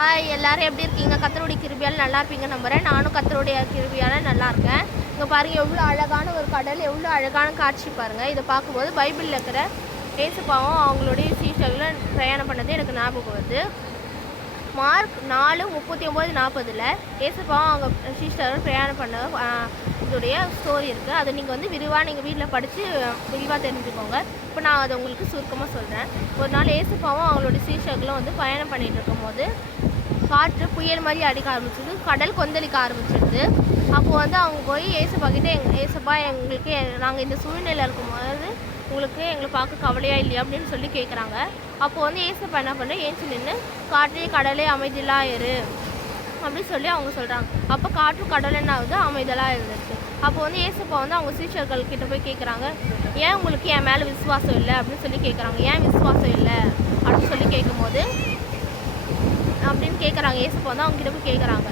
Hi எல்லாரும் எப்படி இருக்கீங்க? கத்தருடைய கிருபியால் நல்லா இருப்பீங்க நம்புறேன். நானும் கத்தருடைய கிருபியால் நல்லா இருக்கேன். இங்கே பாருங்க எவ்வளோ அழகான ஒரு கடல் எவ்வளோ அழகான காட்சி பாருங்க. இதை பார்க்கும்போது பைபிளில் இருக்கிற ஏசுப்பாவும் அவங்களுடைய சீஷர்களை பிரயாணம் பண்ணது எனக்கு ஞாபகம் வருது. மார்க் நாலு முப்பத்தி ஒம்பது நாற்பதில் ஏசுப்பாவும் அவங்க சிஸ்டரும் பிரயாணம் பண்ண இதோடைய ஸ்டோரி இருக்குது அதை நீங்கள் வந்து விரிவாக நீங்கள் வீட்டில் படித்து விரிவாக தெரிஞ்சுக்கோங்க. இப்போ நான் அதை உங்களுக்கு சுருக்கமாக சொல்கிறேன் ஒரு நாள் ஏசுப்பாவும் அவங்களுடைய சீஷர்களும் வந்து பயணம் பண்ணிகிட்ருக்கும் போது காற்று புயல் மாதிரி அடிக்க ஆரம்பிச்சது. கடல் கொந்தளிக்க ஆரம்பிச்சிடுது அப்போ வந்து அவங்க போய் ஏசப்பா எங் ஏசப்பா எங்களுக்கு நாங்கள் இந்த சூழ்நிலையில் இருக்கும்போது உங்களுக்கு எங்களை பார்க்க கவலையாக இல்லையா அப்படின்னு சொல்லி கேட்குறாங்க அப்போ வந்து ஏசப்பா என்ன பண்ண? ஏஞ்சி நின்று காற்றே கடலே அமைதியெல்லாம் இரு அப்படின்னு சொல்லி அவங்க சொல்கிறாங்க அப்போ காற்று கடல் என்ன ஆகுது? அமைதலாக இருந்துச்சு அப்போ வந்து ஏசப்பா வந்து அவங்க சீஷர்கள் கிட்ட போய் கேட்குறாங்க ஏன் உங்களுக்கு என் மேலே விசுவாசம் இல்லை அப்படின்னு சொல்லி கேட்குறாங்க ஏன் விசுவாசம் இல்லை அப்படின்னு சொல்லி கேட்கும்போது அப்படின்னு கேட்குறாங்க ஏசப்பா வந்து அவங்ககிட்ட போய் கேட்குறாங்க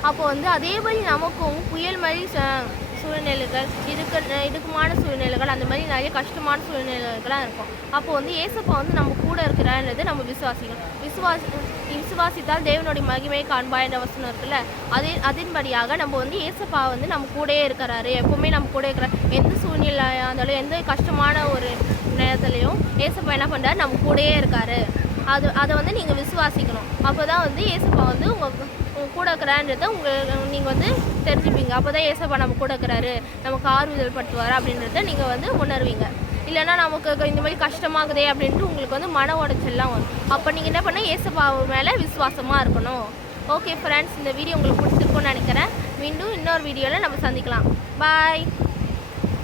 அப்போ வந்து அதே மாதிரி நமக்கும் புயல் மாதிரி ச- சூழ்நிலைகள் இதுக்கு இதுக்குமான சூழ்நிலைகள் அந்த மாதிரி நிறைய கஷ்டமான சூழ்நிலைகள்லாம் இருக்கும். அப்போ வந்து ஏசப்பா வந்து நம்ம கூட இருக்கிறான்றது நம்ம விசுவாசிக்கணும். விசுவாசி விசுவாசித்தால் தேவனுடைய மகிமையை காண்பாய் என்ற வசனம் இருக்குல்ல? அதே அதன்படியாக நம்ம வந்து ஏசப்பா வந்து நம்ம கூடயே இருக்கிறாரு. எப்பவுமே நம்ம கூட இருக்கிறார் எந்த சூழ்நிலையாக இருந்தாலும் எந்த கஷ்டமான ஒரு நேரத்துலையும் ஏசப்பா என்ன பண்ணுறாரு நம்ம கூடயே இருக்காரு. அது அதை வந்து நீங்கள் விசுவாசிக்கணும். அப்போ தான் வந்து ஏசப்பா வந்து உங்கள் உங்கள் கூட இருக்கிறான்றதை உங்கள் நீங்கள் வந்து தெரிஞ்சுப்பீங்க. அப்போ தான் ஏசப்பா நம்ம கூட இருக்கிறாரு. நமக்கு ஆறுதல் படுத்துவார் அப்படின்றத நீங்கள் வந்து உணர்வீங்க. இல்லைன்னா நமக்கு இந்த மாதிரி கஷ்டமாகுதே அப்படின்ட்டு உங்களுக்கு வந்து மன உடைச்சல்லாம் வரும். அப்போ நீங்கள் என்ன பண்ண ஏசப்பா மேலே விசுவாசமாக இருக்கணும். ஓகே ஃப்ரெண்ட்ஸ் இந்த வீடியோ உங்களுக்கு பிடிச்சிருக்கும்னு நினைக்கிறேன். மீண்டும் இன்னொரு வீடியோவில் நம்ம சந்திக்கலாம். பாய்